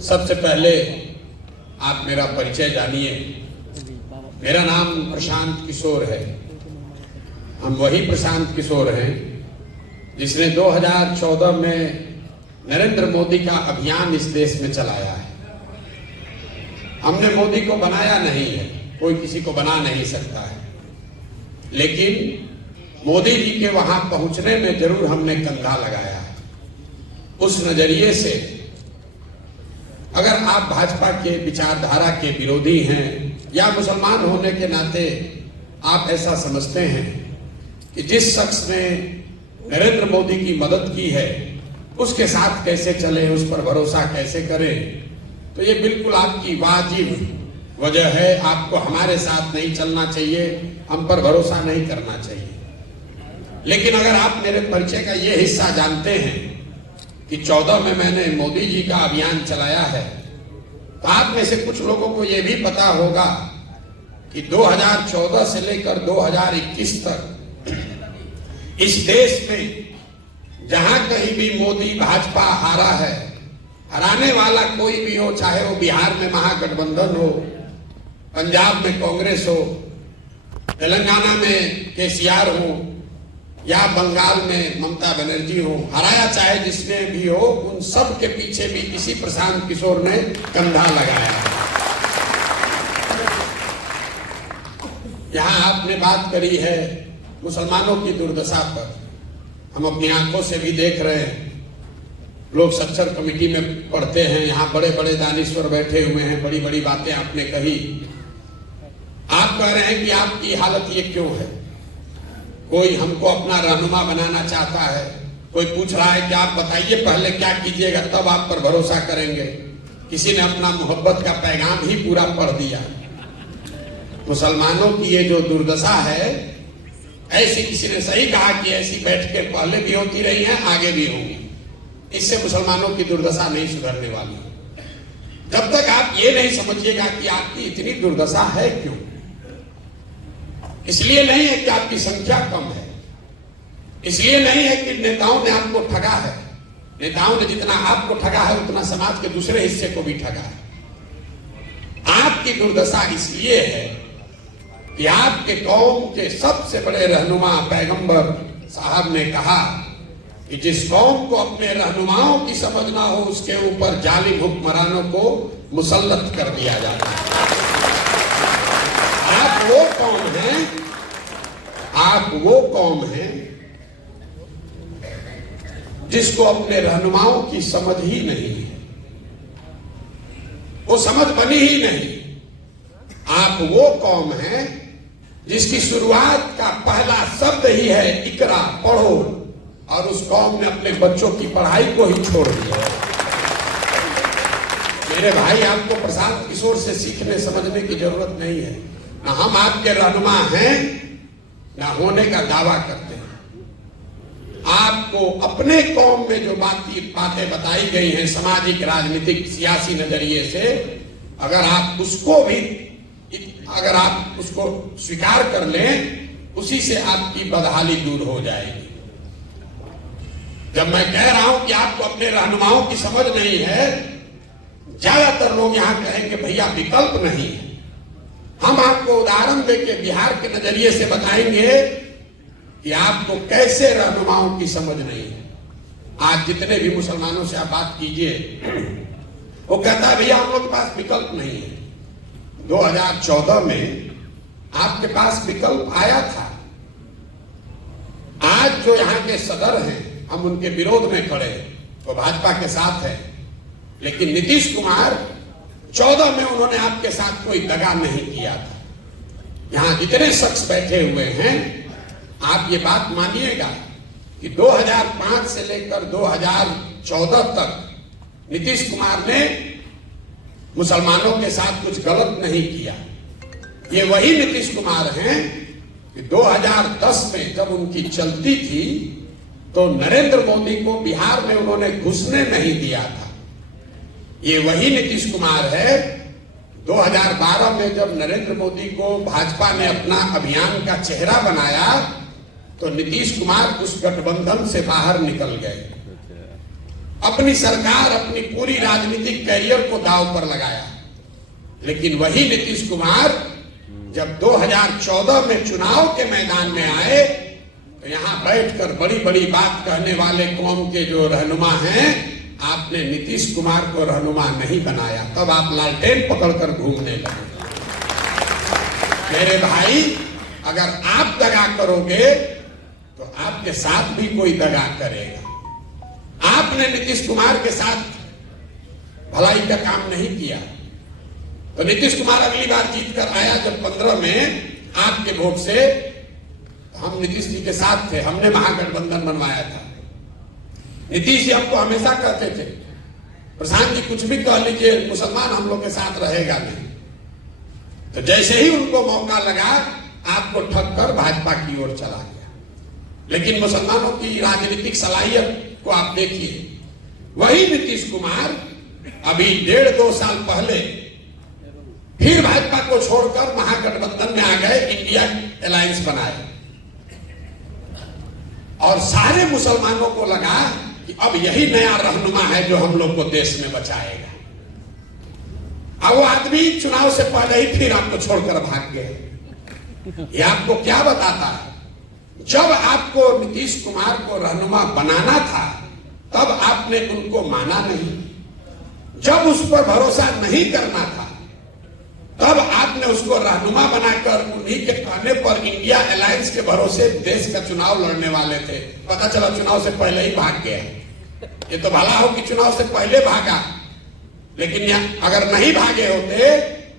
सबसे पहले आप मेरा परिचय जानिए। मेरा नाम प्रशांत किशोर है। हम वही प्रशांत किशोर हैं जिसने 2014 में नरेंद्र मोदी का अभियान इस देश में चलाया है। हमने मोदी को बनाया नहीं है, कोई किसी को बना नहीं सकता है, लेकिन मोदी जी के वहां पहुंचने में जरूर हमने कंधा लगाया है। उस नजरिए से अगर आप भाजपा के विचारधारा के विरोधी हैं या मुसलमान होने के नाते आप ऐसा समझते हैं कि जिस शख्स ने नरेंद्र मोदी की मदद की है उसके साथ कैसे चले, उस पर भरोसा कैसे करें, तो ये बिल्कुल आपकी वाजिब वजह है। आपको हमारे साथ नहीं चलना चाहिए, हम पर भरोसा नहीं करना चाहिए। लेकिन अगर आप मेरे परिचय का ये हिस्सा जानते हैं कि 14 में मैंने मोदी जी का अभियान चलाया है, तो आप में से कुछ लोगों को यह भी पता होगा कि 2014 से लेकर 2021 तक इस देश में जहां कहीं भी मोदी भाजपा हारा है, हराने वाला कोई भी हो, चाहे वो बिहार में महागठबंधन हो, पंजाब में कांग्रेस हो, तेलंगाना में केसीआर हो या बंगाल में ममता बनर्जी हो, हराया चाहे जिसने भी हो, उन सब के पीछे भी इसी प्रशांत किशोर ने कंधा लगाया। यहां आपने बात करी है मुसलमानों की दुर्दशा पर। हम अपनी आंखों से भी देख रहे हैं, लोग सच्चर कमेटी में पढ़ते हैं, यहाँ बड़े बड़े दानिश्वर बैठे हुए हैं, बड़ी बड़ी बातें आपने कही। आप कह रहे हैं कि आपकी हालत ये क्यों है। कोई हमको अपना रहनुमा बनाना चाहता है, कोई पूछ रहा है कि आप बताइए पहले क्या कीजिएगा तब आप पर भरोसा करेंगे। किसी ने अपना मोहब्बत का पैगाम ही पूरा पढ़ दिया। मुसलमानों की ये जो दुर्दशा है, ऐसी किसी ने सही कहा कि ऐसी बैठकें पहले भी होती रही हैं, आगे भी होंगी। इससे मुसलमानों की दुर्दशा नहीं सुधरने वाली। जब तक आप ये नहीं समझिएगा कि आपकी इतनी दुर्दशा है क्यों, इसलिए नहीं है कि आपकी संख्या कम है, इसलिए नहीं है कि नेताओं ने आपको ठगा है। नेताओं ने जितना आपको ठगा है उतना समाज के दूसरे हिस्से को भी ठगा है। आपकी दुर्दशा इसलिए है कि आपके कौम के सबसे बड़े रहनुमा पैगंबर साहब ने कहा कि जिस कौम को अपने रहनुमाओं की समझ ना हो उसके ऊपर जालिम हुक्मरानों को मुसल्लत कर दिया जाता है। आप वो कौम हैं, आप वो कौम हैं जिसको अपने रहनुमाओं की समझ ही नहीं है, वो समझ बनी ही नहीं। आप वो कौम हैं जिसकी शुरुआत का पहला शब्द ही है इकरा, पढ़ो, और उस कौम ने अपने बच्चों की पढ़ाई को ही छोड़ दिया। मेरे भाई, आपको प्रशांत किशोर से सीखने समझने की जरूरत नहीं है। ना हम आपके रहनुमा हैं, ना होने का दावा करते हैं। आपको अपने कौम में जो बातें बताई गई हैं सामाजिक, राजनीतिक, सियासी नजरिए से, अगर आप उसको स्वीकार कर लें, उसी से आपकी बदहाली दूर हो जाएगी। जब मैं कह रहा हूं कि आपको अपने रहनुमाओं की समझ नहीं है, ज्यादातर लोग यहां कहेंगे भैया विकल्प नहीं है। हम आपको उदाहरण देके बिहार के नजरिए से बताएंगे कि आपको कैसे रहनुमाओं की समझ नहीं है। आज जितने भी मुसलमानों से आप बात कीजिए, वो कहता है भैया हम लोग के पास विकल्प नहीं है। 2014 में आपके पास विकल्प आया था। आज जो यहाँ के सदर हैं, हम उनके विरोध में खड़े हैं, वो भाजपा के साथ है, लेकिन नीतीश कुमार 14 में उन्होंने आपके साथ कोई दगा नहीं किया था। यहां जितने शख्स बैठे हुए हैं, आप ये बात मानिएगा कि 2005 से लेकर 2014 तक नीतीश कुमार ने मुसलमानों के साथ कुछ गलत नहीं किया। ये वही नीतीश कुमार हैं कि 2010 में जब उनकी चलती थी तो नरेंद्र मोदी को बिहार में उन्होंने घुसने नहीं दिया था। ये वही नीतीश कुमार है 2012 में जब नरेंद्र मोदी को भाजपा ने अपना अभियान का चेहरा बनाया तो नीतीश कुमार उस गठबंधन से बाहर निकल गए। अपनी सरकार, अपनी पूरी राजनीतिक कैरियर को दांव पर लगाया। लेकिन वही नीतीश कुमार जब 2014 में चुनाव के मैदान में आए तो यहां बैठकर बड़ी बड़ी बात कहने वाले कौम के जो रहनुमा हैं, आपने नीतीश कुमार को रहनुमा नहीं बनाया। तब आप लालटेन पकड़कर घूमने लगे। मेरे भाई, अगर आप दगा करोगे तो आपके साथ भी कोई दगा करेगा। आपने नीतीश कुमार के साथ भलाई का काम नहीं किया तो नीतीश कुमार अगली बार जीत कर आया जब 15 में आपके वोट से, हम नीतीश जी के साथ थे, हमने महागठबंधन बनवाया था। नीतीश जी हमको हमेशा कहते थे, प्रशांत जी कुछ भी कह लीजिए, मुसलमान हम लोग के साथ रहेगा नहीं। तो जैसे ही उनको मौका लगा, आपको ठग कर भाजपा की ओर चला गया। लेकिन मुसलमानों की राजनीतिक सलाहियत को आप देखिए, वही नीतीश कुमार अभी 1.5-2 साल पहले फिर भाजपा को छोड़कर महागठबंधन में आ गए, इंडिया अलायंस बनाए और सारे मुसलमानों को लगा कि अब यही नया रहनुमा है जो हम लोग को देश में बचाएगा। अब वो आदमी चुनाव से पहले ही फिर आपको छोड़कर भाग गए। ये आपको क्या बताता है? जब आपको नीतीश कुमार को रहनुमा बनाना था तब आपने उनको माना नहीं। जब उस पर भरोसा नहीं करना था तब आपने उसको रहनुमा बनाकर उन्हीं के कहने पर इंडिया अलायंस के भरोसे देश का चुनाव लड़ने वाले थे। पता चला चुनाव से पहले ही भाग गया। ये तो भला हो कि चुनाव से पहले भागा, लेकिन अगर नहीं भागे होते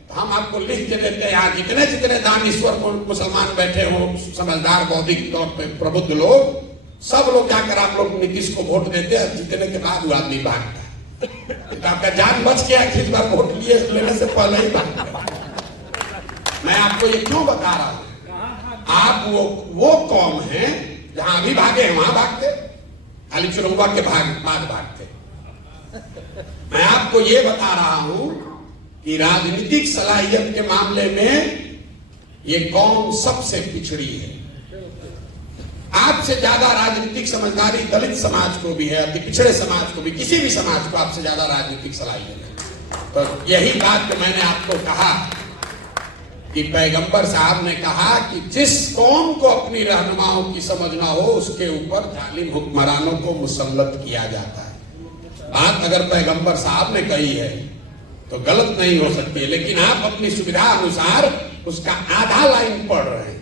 तो हम आपको लिख के देते। यहाँ जितने जितने दानीश्वर मुसलमान बैठे हो, समझदार बौद्धिक तौर पर प्रबुद्ध लोग, सब लोग जाकर आप लोग नीतीश को वोट देते हैं। जीतने के बाद वो आदमी भागता। तो आपका जान बच गया कि इस बार वोट लेने से पहले ही भाग गया। मैं आपको ये क्यों बता रहा हूं? आप वो कौम है जहां अभी भागे हैं वहां भागते, खाली चुनाव के बाद भागते। मैं आपको ये बता रहा हूं कि राजनीतिक सलाहियत के मामले में ये कौम सबसे पिछड़ी है। आपसे ज्यादा राजनीतिक समझदारी दलित समाज को भी है, पिछड़े समाज को भी, किसी भी समाज को आपसे ज्यादा राजनीतिक सलाहियत है। तो यही बात मैंने आपको कहा कि पैगंबर साहब ने कहा कि जिस कौम को अपनी रहनुमाओं की समझ ना हो उसके ऊपर जालिम हुक्मरानों को मुसल्लत किया जाता है। बात अगर पैगंबर साहब ने कही है तो गलत नहीं हो सकती है, लेकिन आप अपनी सुविधा अनुसार उसका आधा लाइन पढ़ रहे हैं।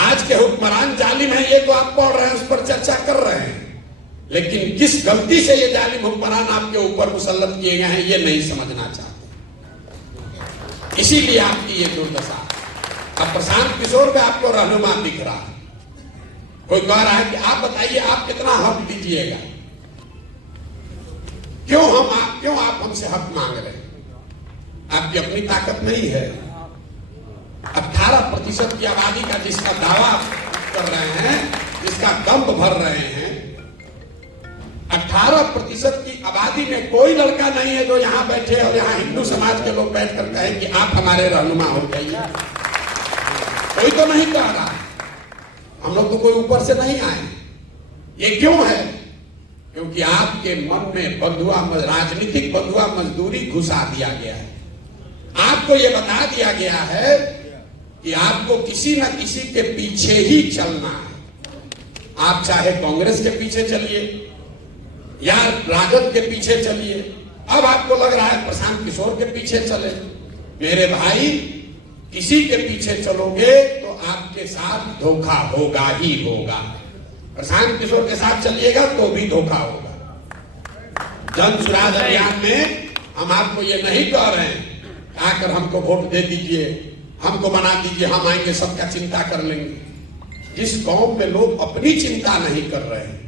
आज के हुक्मरान जालिम है ये तो आप पढ़ रहे हैं, उस पर चर्चा कर रहे हैं, लेकिन किस गलती से ये जालिम हुक्मरान आपके ऊपर मुसल्लत किए गए हैं ये नहीं समझना चाहते। इसीलिए आपकी ये दुर्दशा। अब प्रशांत किशोर का आपको रहनुमा दिख रहा है, कोई कह रहा है कि आप बताइए आप कितना हक दीजिएगा, क्यों आप हमसे हक मांग रहे हैं? आपकी अपनी ताकत नहीं है। 18% की आबादी का जिसका दावा कर रहे हैं, जिसका दम्भ भर रहे हैं, 18% की आबादी में कोई लड़का नहीं है जो यहां बैठे और यहां हिंदू समाज के लोग बैठकर कहें कि आप हमारे रहनुमा हो जाइए। कोई तो नहीं कह रहा। हम लोग तो कोई ऊपर से नहीं आए। ये क्यों है? क्योंकि आपके मन में राजनीतिक बंधुआ मजदूरी घुसा दिया गया है। आपको ये बता दिया गया है कि आपको किसी न किसी के पीछे ही चलना है। आप चाहे कांग्रेस के पीछे चलिए या राजद के पीछे चलिए, अब आपको लग रहा है प्रशांत किशोर के पीछे चले। मेरे भाई, किसी के पीछे चलोगे तो आपके साथ धोखा होगा ही होगा। प्रशांत किशोर के साथ चलिएगा तो भी धोखा होगा। जन सुराज अभियान में हम आपको ये नहीं कह रहे हैं आकर हमको वोट दे दीजिए, हमको बना दीजिए, हम आएंगे सबका चिंता कर लेंगे। जिस कौम में लोग अपनी चिंता नहीं कर रहे हैं,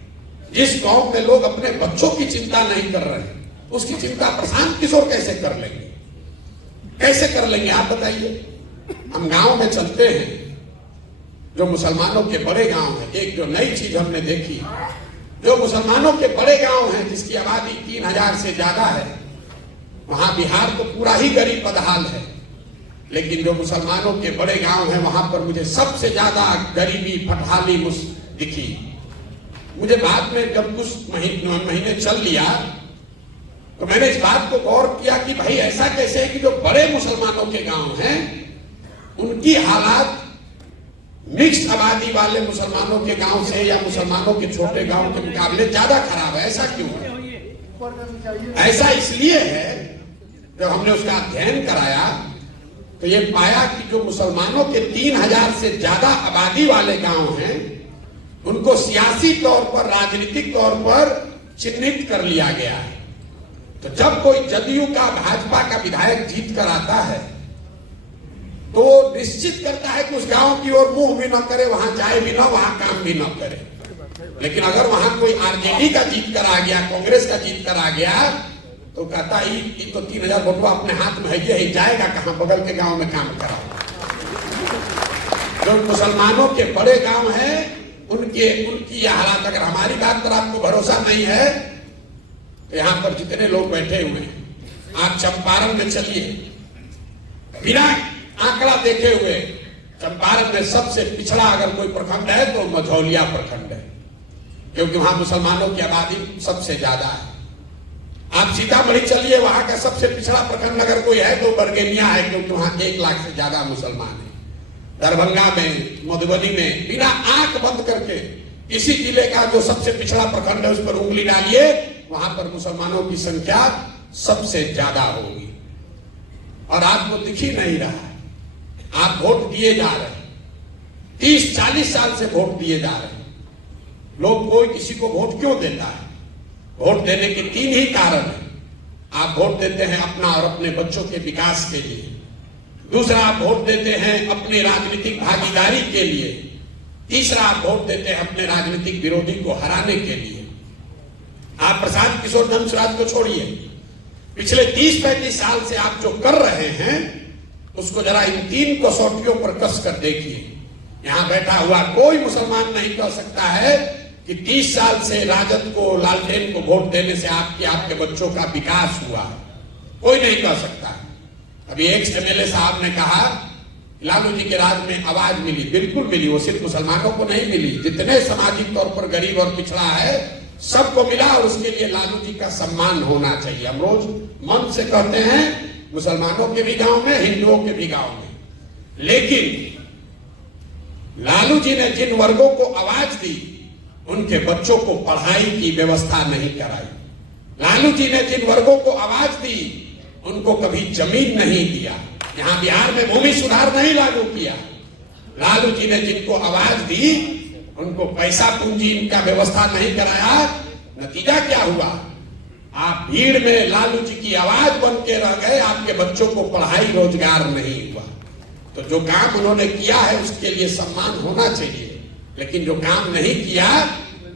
जिस कौम में लोग अपने बच्चों की चिंता नहीं कर रहे हैं, उसकी चिंता प्रशांत किशोर कैसे कर लेंगे? कैसे कर लेंगे आप बताइए? हम गांव में चलते हैं, जो मुसलमानों के बड़े गांव हैं, एक जो नई चीज हमने देखी, जो मुसलमानों के बड़े गांव हैं जिसकी आबादी 3000 से ज्यादा है, वहां बिहार तो पूरा ही गरीब बदहाल है, लेकिन जो मुसलमानों के बड़े गांव हैं वहां पर मुझे सबसे ज्यादा गरीबी फटहाली दिखी। मुझे बाद में जब कुछ महीने चल लिया तो मैंने इस बात को गौर किया कि भाई ऐसा कैसे है कि जो बड़े मुसलमानों के गांव हैं उनकी हालात मिक्स्ड आबादी वाले मुसलमानों के गांव से या मुसलमानों के छोटे गांव के मुकाबले ज्यादा खराब है। ऐसा क्यों है? ऐसा इसलिए है, जब हमने उसका अध्ययन कराया तो ये पाया कि जो मुसलमानों के 3000 से ज्यादा आबादी वाले गांव हैं उनको सियासी तौर पर, राजनीतिक तौर पर चिन्हित कर लिया गया है। तो जब कोई जदयू का, भाजपा का विधायक जीत कर आता है तो निश्चित करता है कि उस गांव की ओर मुंह भी न करे, वहां जाए भी ना, वहां काम भी न करे। लेकिन अगर वहां कोई आरजेडी का जीत कर आ गया, कांग्रेस का जीत कर आ गया, तो कहता ये तो 3000 वोटवा अपने हाथ में है, ये जाएगा कहां, बगल के गांव में काम करा। जो मुसलमानों के बड़े गांव हैं उनकी यह हालात, अगर हमारी बात पर आपको भरोसा नहीं है तो यहां पर जितने लोग बैठे हुए हैं, आप चंपारण में चलिए, बिना आंकड़ा देखे हुए चंपारण में सबसे पिछड़ा अगर कोई प्रखंड है तो मझौलिया प्रखंड है, क्योंकि वहां मुसलमानों की आबादी सबसे ज्यादा है। आप सीतामढ़ी चलिए, वहां का सबसे पिछड़ा प्रखंड अगर कोई है तो बरगेनिया है, क्योंकि वहां 1 लाख से ज्यादा मुसलमान है। दरभंगा में, मधुबनी में, बिना आंख बंद करके किसी जिले का जो सबसे पिछड़ा प्रखंड है उस पर उंगली डालिए, वहां पर मुसलमानों की संख्या सबसे ज्यादा होगी। और आपको दिख ही नहीं रहा है, आप वोट दिए जा रहे हैं, 30-40 साल से वोट दिए जा रहे हैं। लोग कोई किसी को वोट क्यों देता है? वोट देने के 3 ही कारण हैं। आप वोट देते हैं अपना और अपने बच्चों के विकास के लिए, दूसरा आप वोट देते हैं अपनी राजनीतिक भागीदारी के लिए, तीसरा आप वोट देते हैं अपने राजनीतिक विरोधी को हराने के लिए। आप प्रशांत किशोर धनसुराज को छोड़िए, पिछले 30-35 साल से आप जो कर रहे हैं उसको जरा इन 3 कसौटियों पर कस कर देखिए। यहां बैठा हुआ कोई मुसलमान नहीं कह सकता है कि 30 साल से राजद को, लालटेन को वोट देने से आपके बच्चों का विकास हुआ, कोई नहीं कह सकता। अभी एक एमएलए साहब ने कहा लालू जी के राज में आवाज मिली, बिल्कुल मिली, वो सिर्फ मुसलमानों को नहीं मिली, जितने सामाजिक तौर पर गरीब और पिछड़ा है सबको मिला, और उसके लिए लालू जी का सम्मान होना चाहिए। हम रोज मन से कहते हैं मुसलमानों के भी गांव में, हिंदुओं के भी गांव में, लेकिन लालू जी ने जिन वर्गों को आवाज दी उनके बच्चों को पढ़ाई की व्यवस्था नहीं कराई। लालू जी ने जिन वर्गों को आवाज दी उनको कभी जमीन नहीं दिया। यहां बिहार में भूमि सुधार नहीं लागू किया। लालू जी ने जिनको आवाज दी उनको पैसा पूंजी इनका व्यवस्था नहीं कराया। नतीजा क्या हुआ? आप भीड़ में लालू जी की आवाज बन के रह गए, आपके बच्चों को पढ़ाई रोजगार नहीं हुआ। तो जो काम उन्होंने किया है उसके लिए सम्मान होना चाहिए, लेकिन जो काम नहीं किया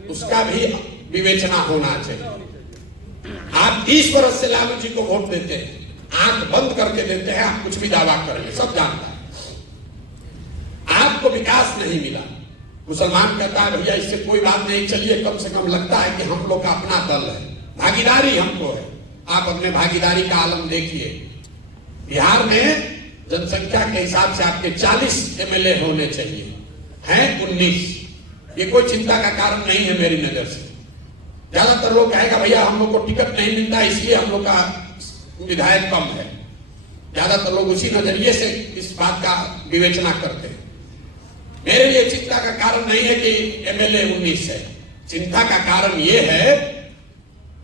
उसका भी विवेचना होना चाहिए। आप 30 वर्ष से लालू जी को वोट देते हैं, आंख बंद करके देते हैं, आप कुछ भी दावा करेंगे, सब जानता है। आपको विकास नहीं मिला। मुसलमान कहता है भैया इससे कोई बात नहीं, चलिए कम से कम लगता है कि हम लोग का अपना दल है, भागीदारी हमको है। आप अपने भागीदारी का आलम देखिए। बिहार में जनसंख्या के हिसाब से आपके 40 एमएलए होने चाहिए, हैं 19। ये कोई चिंता का कारण नहीं है मेरी नजर से। ज्यादातर लोग कहेगा भैया हम लोग को टिकट नहीं मिलता इसलिए हम लोग का विधायक कम है। ज्यादातर लोग उसी नजरिए से इस बात का विवेचना करते हैं। मेरे लिए चिंता का कारण नहीं है कि एमएलए 19 है। चिंता का कारण यह है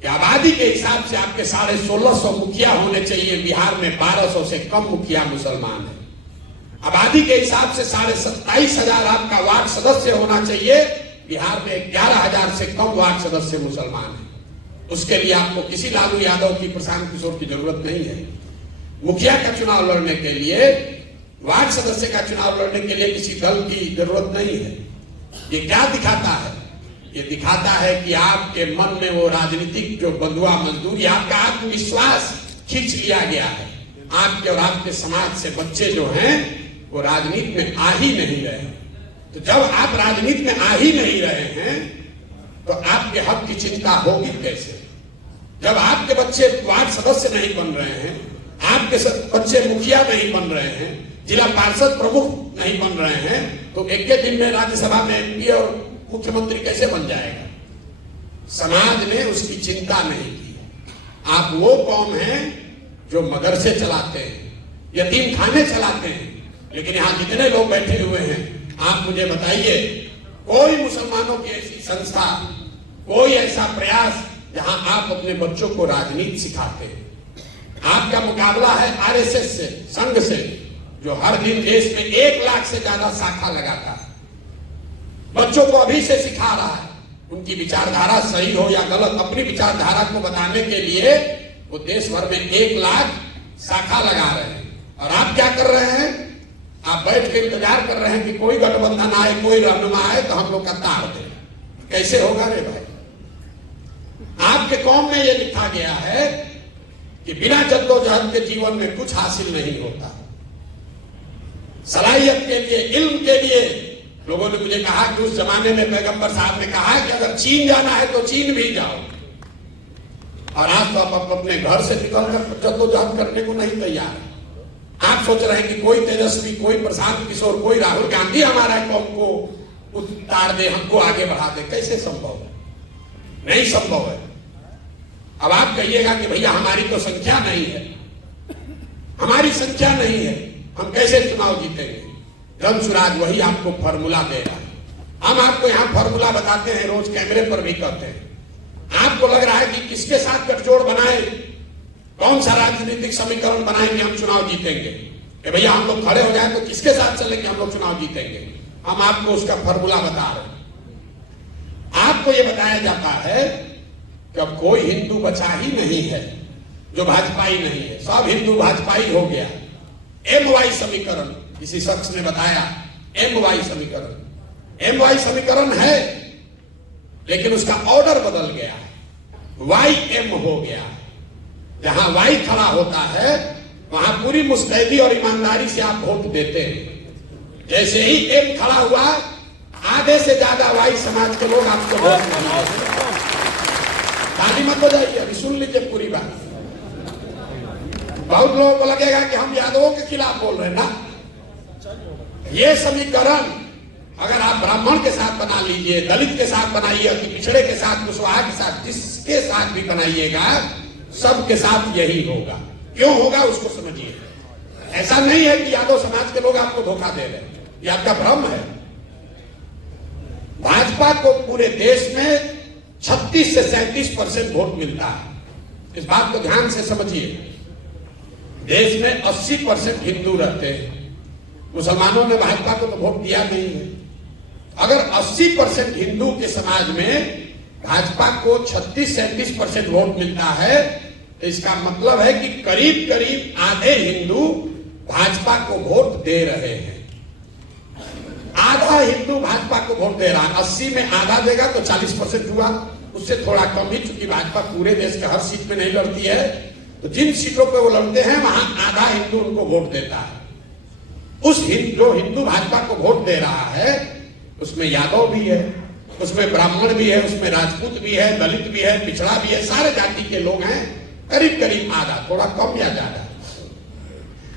कि आबादी के हिसाब से आपके 1650 मुखिया होने चाहिए। बिहार में 1200 से कम मुखिया मुसलमान है। आबादी के हिसाब से 27,500 आपका वार्ड सदस्य होना चाहिए। बिहार में 11,000 से कम वार्ड सदस्य मुसलमान है। उसके लिए आपको किसी लालू यादव की, प्रशांत किशोर की जरूरत नहीं है। मुखिया का चुनाव लड़ने के लिए, वार्ड सदस्य का चुनाव लड़ने के लिए किसी दल की जरूरत नहीं है। ये क्या दिखाता है? ये दिखाता है कि आपके मन में वो राजनीतिक जो बंधुआ मजदूरी, आपका आत्मविश्वास खींच लिया गया है। आपके और आपके समाज से बच्चे जो हैं वो राजनीति में आ ही नहीं रहे। तो जब आप राजनीति में आ ही नहीं रहे हैं तो आपके हक की चिंता होगी कैसे? जब आपके बच्चे वार्ड सदस्य नहीं बन रहे हैं, आपके बच्चे मुखिया नहीं बन रहे हैं, जिला पार्षद प्रमुख नहीं बन रहे हैं, तो एक दिन में राज्यसभा में एमपी और मुख्यमंत्री कैसे बन जाएगा? समाज ने उसकी चिंता नहीं की। आप वो कौम हैं जो मदरसे चलाते हैं, यतीम खाने चलाते हैं, लेकिन यहां जितने लोग बैठे हुए हैं, आप मुझे बताइए कोई मुसलमानों की ऐसी संस्था, कोई ऐसा प्रयास जहां आप अपने बच्चों को राजनीति सिखाते हैं। आपका मुकाबला है आरएसएस से, संघ से, जो हर दिन देश में 1 लाख से ज्यादा शाखा लगाता है, बच्चों को अभी से सिखा रहा है। उनकी विचारधारा सही हो या गलत, अपनी विचारधारा को बताने के लिए वो देश भर में 1 लाख शाखा लगा रहे हैं। और आप क्या कर रहे हैं? आप बैठ के इंतजार कर रहे हैं कि कोई गठबंधन आए, कोई रहनुमा आए तो हम लोग का तार दे। कैसे होगा रे भाई? आपके कौम में यह लिखा गया है कि बिना जद्दोजहद के जीवन में कुछ हासिल नहीं होता। सलाहियत के लिए, इल्म के लिए, लोगों ने मुझे कहा कि उस जमाने में पैगंबर साहब ने कहा कि अगर चीन जाना है तो चीन भी जाओ। और आज तो आप अपने घर से निकलकर जद्दोजहद करने को नहीं तैयार है। आप सोच रहे हैं कि कोई तेजस्वी, कोई प्रशांत किशोर, कोई राहुल गांधी हमारा कौम को उतार दे, हमको आगे बढ़ा दे। कैसे संभव है? नहीं संभव है। अब आप कहिएगा कि भैया हमारी तो संख्या नहीं है, हमारी संख्या नहीं है, हम कैसे चुनाव जीतेंगे? रमसुराज वही आपको फॉर्मूला दे रहा है। हम आपको यहां फॉर्मूला बताते हैं, रोज कैमरे पर भी कहते हैं। आपको लग रहा है कि किसके साथ गठजोड़ बनाए, कौन सा राजनीतिक समीकरण बनाएंगे हम चुनाव जीतेंगे? भैया हम लोग खड़े हो जाए तो किसके साथ चलेंगे हम लोग चुनाव जीतेंगे? हम आपको उसका फॉर्मूला बता रहे हैं। आपको यह बताया जाता है कि अब कोई हिंदू बचा ही नहीं है जो भाजपाई नहीं है, सब हिंदू भाजपाई हो गया। MY समीकरण किसी शख्स ने बताया, MY समीकरण, MY समीकरण है, लेकिन उसका ऑर्डर बदल गया, YM हो गया। जहां Y खड़ा होता है वहां पूरी मुस्तैदी और ईमानदारी से आप वोट देते हैं। जैसे ही M खड़ा हुआ, आधे से ज्यादा Y समाज के लोग आपको वोट देंगे। ताली मत बजाइए, अभी सुन लीजिए पूरी बात। बहुत लोगों को लगेगा कि हम यादवों के खिलाफ बोल रहे हैं ना। ये समीकरण अगर आप ब्राह्मण के साथ बना लीजिए, दलित के साथ बनाइए, अति पिछड़े के साथ, कुशवाहा के साथ, जिसके साथ भी बनाइएगा, सबके साथ यही होगा। क्यों होगा उसको समझिए। ऐसा नहीं है कि यादव समाज के लोग आपको धोखा दे रहे हैं, ये आपका भ्रम है। भाजपा को पूरे देश में 36 से 37% वोट मिलता है। इस बात को ध्यान से समझिए। देश में 80% हिंदू रहते हैं, मुसलमानों ने भाजपा को तो वोट दिया नहीं है। अगर 80% हिंदू के समाज में भाजपा को 36-37% वोट मिलता है, तो इसका मतलब है कि करीब करीब आधे हिंदू भाजपा को वोट दे रहे हैं। आधा हिंदू भाजपा को वोट दे रहा है। 80 में आधा देगा तो 40% हुआ, उससे थोड़ा कम ही, चूंकि भाजपा पूरे देश के हर सीट में नहीं लड़ती है, तो जिन सीटों पे वो लड़ते हैं वहां आधा हिंदू उनको वोट देता है। जो हिंदू भाजपा को वोट दे रहा है उसमें यादव भी है, उसमें ब्राह्मण भी है, उसमें राजपूत भी है, दलित भी है, पिछड़ा भी है, सारे जाति के लोग हैं। करीब करीब आधा, थोड़ा कम या ज्यादा।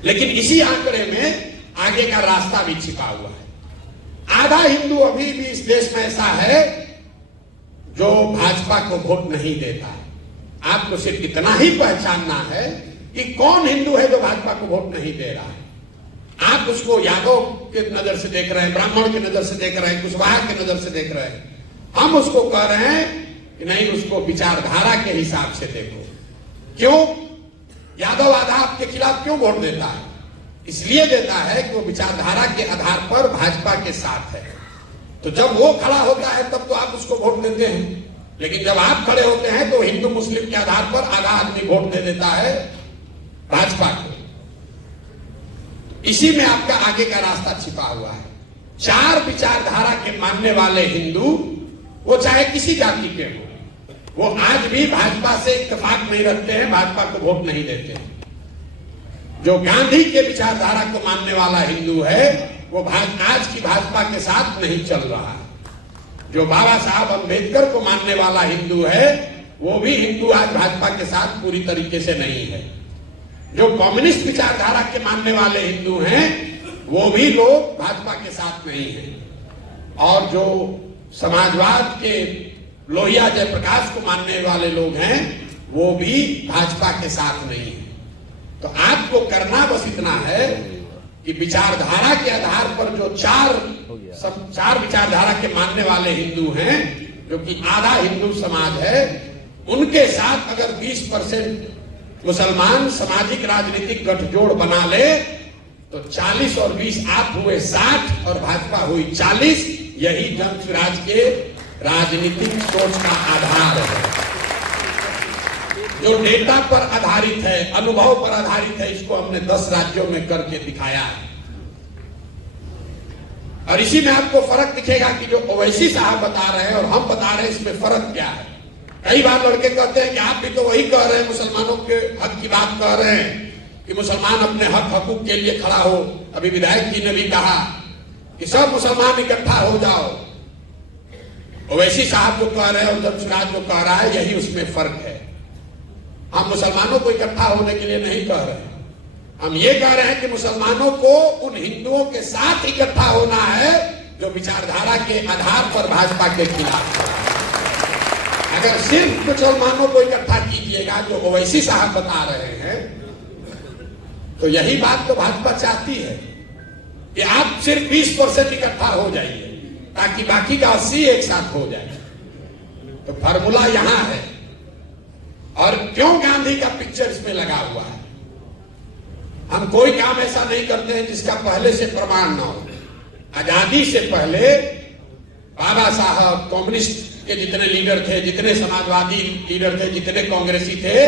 लेकिन इसी आंकड़े में आगे का रास्ता भी छिपा हुआ है। आधा हिंदू अभी भी इस देश में ऐसा है जो भाजपा को वोट नहीं देता है। आपको सिर्फ इतना ही पहचानना है कि कौन हिंदू है जो भाजपा को वोट नहीं दे रहा है। आप उसको यादव के नजर से देख रहे हैं, ब्राह्मण की नजर से देख रहे हैं, कुशवाहा की नजर से देख रहे हैं। हम उसको कह रहे हैं कि नहीं, उसको विचारधारा के हिसाब से देखो। क्यों? यादव आधा आपके खिलाफ क्यों वोट देता है? इसलिए देता है कि वो विचारधारा के आधार पर भाजपा के साथ है। तो जब वो खड़ा होता है तब तो आप उसको वोट देते हैं, लेकिन जब आप खड़े होते हैं तो हिंदू मुस्लिम के आधार पर आधा आदमी वोट दे देता है भाजपा को। इसी में आपका आगे का रास्ता छिपा हुआ है। 4 विचारधारा के मानने वाले हिंदू, वो चाहे किसी जाति के हो, वो आज भी भाजपा से इत्तेफाक नहीं रखते हैं, भाजपा को वोट नहीं देते हैं। जो गांधी के विचारधारा को मानने वाला हिंदू है वो आज की भाजपा के साथ नहीं चल रहा है। जो बाबा साहब अंबेडकर को मानने वाला हिंदू है वो भी हिंदू आज भाजपा के साथ पूरी तरीके से नहीं है। जो कम्युनिस्ट विचारधारा के मानने वाले हिंदू हैं वो भी लोग भाजपा के साथ नहीं है। और जो समाजवाद के लोहिया जयप्रकाश को मानने वाले लोग हैं, वो भी भाजपा के साथ नहीं है। तो आपको करना बस इतना है कि विचारधारा के आधार पर जो चार विचारधारा के मानने वाले हिंदू हैं, जो कि आधा हिंदू समाज है, उनके साथ अगर 20% मुसलमान सामाजिक राजनीतिक गठजोड़ बना ले तो 40 और 20 आप हुए 60 और भाजपा हुई 40। यही जन स्वराज के राजनीतिक सोच का आधार है, जो डेटा पर आधारित है, अनुभव पर आधारित है। इसको हमने 10 राज्यों में करके दिखाया है। और इसी में आपको फर्क दिखेगा कि जो ओवैसी साहब बता रहे हैं और हम बता रहे हैं, इसमें फर्क क्या है। कई बार लड़के कहते हैं कि आप भी तो वही कह रहे हैं, मुसलमानों के हक की बात कह रहे हैं कि मुसलमान अपने हक हकूक के लिए खड़ा हो। अभी विधायक जी ने भी कहा कि सब मुसलमान इकट्ठा हो जाओ। ओवैसी साहब जो कह रहे हैं और जन स्वराज जो कह रहा है, यही उसमें फर्क है। हम मुसलमानों को इकट्ठा होने के लिए नहीं कह रहे, हम ये कह रहे हैं कि मुसलमानों को उन हिंदुओं के साथ इकट्ठा होना है जो विचारधारा के आधार पर भाजपा के खिलाफ है। अगर सिर्फ मुसलमानों को इकट्ठा कीजिएगा जो ओवैसी साहब बता रहे हैं, तो यही बात तो भाजपा चाहती है कि आप सिर्फ 20% इकट्ठा हो जाइए ताकि बाकी का 80 एक साथ हो जाए। तो फार्मूला यहां है। और क्यों गांधी का पिक्चर इसमें लगा हुआ है? हम कोई काम ऐसा नहीं करते हैं जिसका पहले से प्रमाण ना हो। आजादी से पहले बाबा साहब, कम्युनिस्ट के जितने लीडर थे, जितने समाजवादी लीडर थे, जितने कांग्रेसी थे,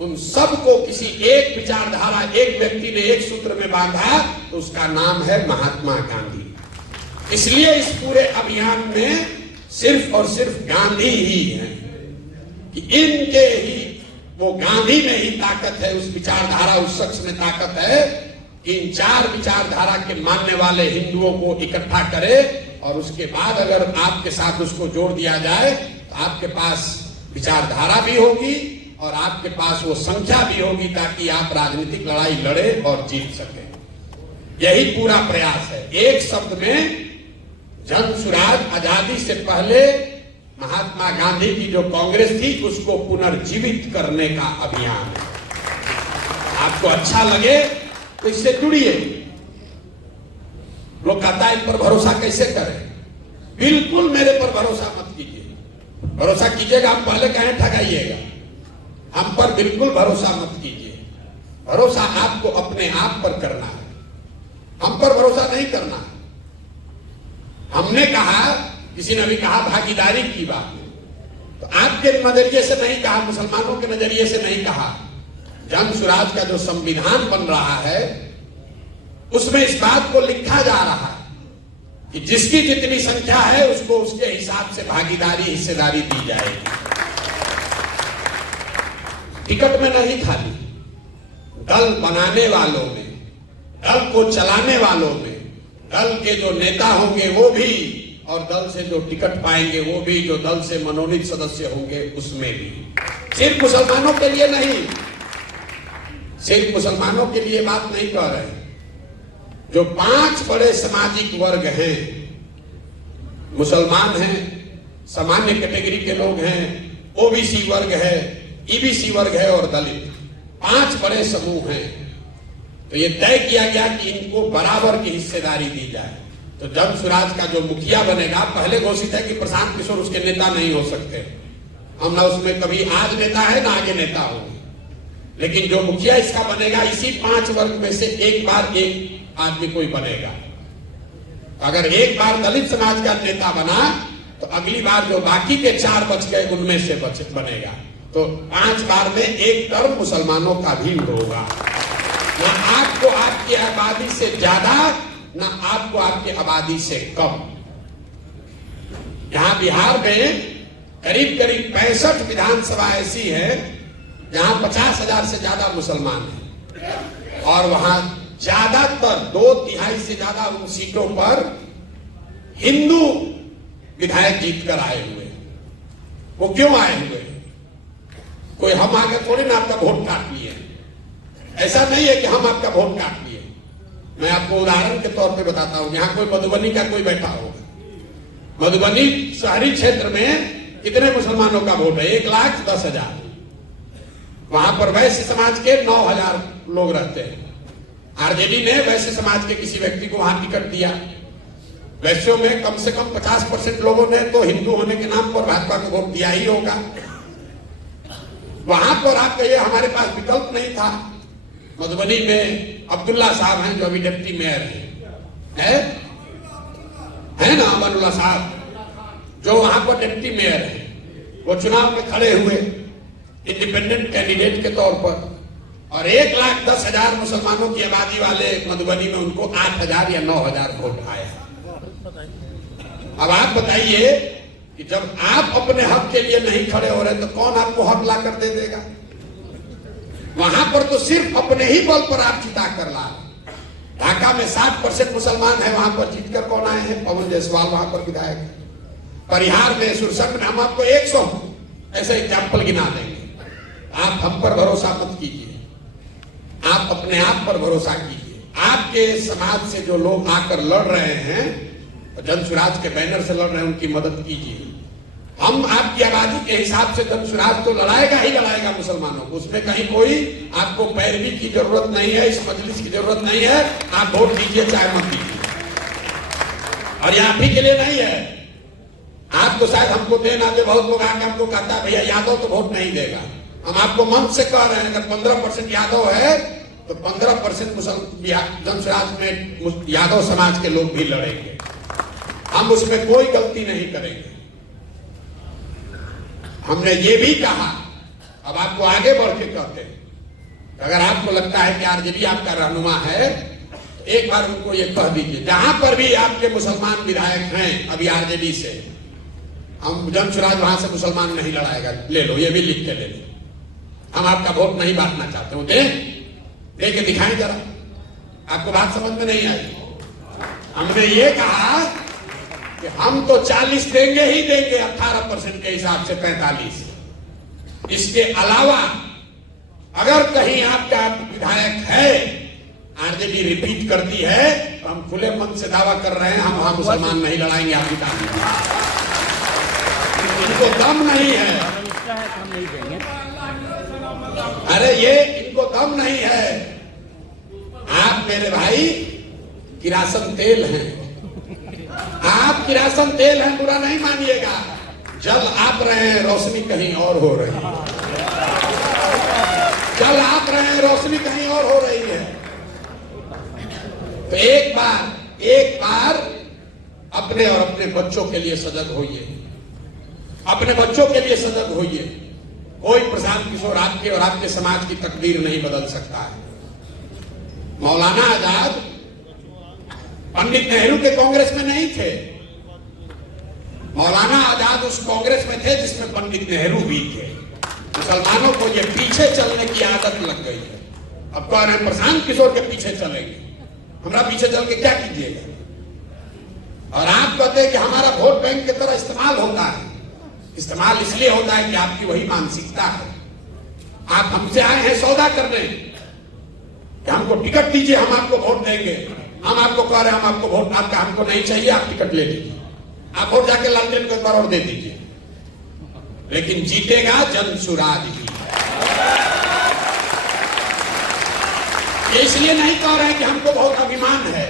उन सबको किसी एक विचारधारा, एक व्यक्ति ने एक सूत्र में बांधा, तो उसका नाम है महात्मा गांधी। इसलिए इस पूरे अभियान में सिर्फ और सिर्फ गांधी ही है कि इनके ही, वो गांधी में ही ताकत है, उस विचारधारा, उस शख्स में ताकत है कि इन 4 विचारधारा के मानने वाले हिंदुओं को इकट्ठा करे। और उसके बाद अगर आपके साथ उसको जोड़ दिया जाए तो आपके पास विचारधारा भी होगी और आपके पास वो संख्या भी होगी ताकि आप राजनीतिक लड़ाई लड़े और जीत सके। यही पूरा प्रयास है। एक शब्द में जन स्वराज आजादी से पहले महात्मा गांधी की जो कांग्रेस थी उसको पुनर्जीवित करने का अभियान है। आपको अच्छा लगे तो इससे जुड़िए। लोग कहता है इन पर भरोसा कैसे करें? बिल्कुल मेरे पर भरोसा मत कीजिए। भरोसा कीजिएगा, हम पहले कहें ठगाइएगा। हम पर बिल्कुल भरोसा मत कीजिए। भरोसा आपको अपने आप पर करना है, हम पर भरोसा नहीं करना है। हमने कहा, किसी ने भी कहा भागीदारी की बात, तो आपके नजरिए से नहीं कहा, मुसलमानों के नजरिए से नहीं कहा। जन स्वराज का जो संविधान बन रहा है उसमें इस बात को लिखा जा रहा है कि जिसकी जितनी संख्या है उसको उसके हिसाब से भागीदारी, हिस्सेदारी दी जाएगी। टिकट में नहीं, खाली दल बनाने वालों में, दल को चलाने वालों में, दल के जो नेता होंगे वो भी, और दल से जो टिकट पाएंगे वो भी, जो दल से मनोनीत सदस्य होंगे उसमें भी। सिर्फ मुसलमानों के लिए नहीं, सिर्फ मुसलमानों के लिए बात नहीं कह रहे। जो 5 बड़े सामाजिक वर्ग हैं, मुसलमान हैं, सामान्य कैटेगरी के लोग हैं, ओबीसी वर्ग है, ईबीसी वर्ग है और दलित, 5 बड़े समूह हैं। तो ये तय किया गया कि इनको बराबर की हिस्सेदारी दी जाए। तो जन स्वराज का जो मुखिया बनेगा, पहले घोषित है कि प्रशांत किशोर उसके नेता नहीं हो सकते। हम ना उसमें कभी आज नेता है ना आगे नेता होंगे, लेकिन जो मुखिया इसका बनेगा, इसी 5 वर्ग में से एक बार एक आदमी कोई बनेगा। अगर एक बार दलित समाज का नेता बना तो अगली बार जो बाकी के 4 बच गए उनमें से बनेगा। तो 5 बार में एक टर्म मुसलमानों का भी होगा। ना आपको आपकी आबादी से ज्यादा, ना आपको आपकी आबादी से कम। यहां बिहार में करीब करीब 65 विधानसभा ऐसी है जहां 50,000 से ज्यादा मुसलमान हैं, और वहां ज्यादातर 2/3 से ज्यादा उन सीटों पर हिंदू विधायक जीत कर आए हुए। वो क्यों आए हुए? कोई हम आगे थोड़ी ना आपका वोट काट लिए, ऐसा नहीं है कि हम आपका वोट काट लिए। मैं आपको उदाहरण के तौर पे बताता हूं। यहां कोई मधुबनी का कोई बैठा होगा, मधुबनी शहरी क्षेत्र में कितने मुसलमानों का वोट है? 1,10,000। वहां पर वैश्य समाज के 9,000 लोग रहते हैं। आरजेडी ने वैश्य समाज के किसी व्यक्ति को वहां टिकट दिया। वैश्यों में कम से कम 50% लोगों ने तो हिंदू होने के नाम पर भाजपा को वोट दिया ही होगा। वहां पर आप कहिए हमारे पास विकल्प नहीं था। मधुबनी में अब्दुल्ला साहब हैं जो अभी डिप्टी मेयर है ना, अमरुल्ला साहब जो वहां पर डिप्टी मेयर है, वो चुनाव में खड़े हुए इंडिपेंडेंट कैंडिडेट के तौर पर, और 1,10,000 मुसलमानों की आबादी वाले मधुबनी में उनको 8,000 या 9,000 वोट आया। अब आप बताइए कि जब आप अपने हक के लिए नहीं खड़े हो रहे तो कौन आपको हक ला कर दे देगा? वहां पर तो सिर्फ अपने ही बल पर आप जिता कर ला। ढाका में 60% मुसलमान है, वहां पर जीतकर कौन आए हैं? पवन जायसवाल वहां पर विधायक है। परिहार में, सुरसंड में हम आपको 100 ऐसे एग्जाम्पल गिना देंगे। आप हम पर भरोसा मत कीजिए, आप अपने आप पर भरोसा कीजिए। आपके समाज से जो लोग आकर लड़ रहे हैं, जन सुराज के बैनर से लड़ रहे हैं, उनकी मदद कीजिए। हम आपकी आबादी के हिसाब से जन सुराज तो लड़ाएगा ही लड़ाएगा मुसलमानों को, उसमें कहीं कोई आपको पैरवी की जरूरत नहीं है, इस मजलिस की जरूरत नहीं है। आप वोट दीजिए चाहे मत दीजिए, और ये आप ही के लिए नहीं है। आप तो शायद हमको दे ना दे, बहुत लोग आके हमको कहता है भैया यादव तो वोट नहीं देगा। हम आपको मन से कह रहे हैं, अगर 15% यादव है तो 15% जन सुराज में यादव समाज के लोग भी लड़ेंगे। हम उसमें कोई गलती नहीं करेंगे। हमने ये भी कहा, अब आपको आगे बढ़ के कहते हैं, अगर आपको लगता है कि आरजेडी आपका रहनुमा है, एक बार उनको ये कह दीजिए, जहां पर भी आपके मुसलमान विधायक हैं अभी आरजेडी से, हम जन सुराज वहां से मुसलमान नहीं लड़ाएगा, ले लो, ये भी लिख के ले लो। हम आपका वोट नहीं बांटना चाहते हो, दे के दिखाएं जरा। आपको बात समझ में नहीं आई? हमने ये कहा कि हम तो 40 देंगे ही देंगे, 18% के हिसाब से 45। इसके अलावा अगर कहीं आपका विधायक है, आरजेडी रिपीट करती है, तो हम खुले मन से दावा कर रहे हैं, हम वहां मुसलमान नहीं लड़ाएंगे। आपकी इनको दम नहीं है, अरे ये इनको दम नहीं है। आप मेरे भाई किरासन तेल हैं, आप किरासन तेल हैं, बुरा नहीं मानिएगा। जल आप रहे हैं, रोशनी कहीं और हो रही है। जल आप रहे हैं, रोशनी कहीं और हो रही है। तो एक बार अपने और अपने बच्चों के लिए सजग होइए, अपने बच्चों के लिए सजग होइए। कोई प्रशांत किशोर आपके और आपके समाज की तकदीर नहीं बदल सकता है। मौलाना आजाद पंडित नेहरू के कांग्रेस में नहीं थे। मौलाना आजाद उस कांग्रेस में थे जिसमें पंडित नेहरू भी थे। मुसलमानों को ये पीछे चलने की आदत लग गई है। अब कह रहे हैं प्रशांत किशोर के पीछे चलेंगे, हमारा पीछे चल के क्या कीजिएगा? और आप कहते हैं कि हमारा वोट बैंक की तरह इस्तेमाल होता है। इस्तेमाल इसलिए होता है कि आपकी वही मानसिकता है। आप हमसे आए हैं सौदा करने कि हमको टिकट दीजिए, हम आपको वोट देंगे। हम आपको कह रहे हैं, हम आपको वोट आपका हमको नहीं चाहिए, आप टिकट ले लीजिए, आप वोट जाके लालटेन को एक बार और दे दीजिए। लेकिन जीतेगा जन सुराज ही। इसलिए नहीं कह रहे हैं कि हमको बहुत अभिमान है,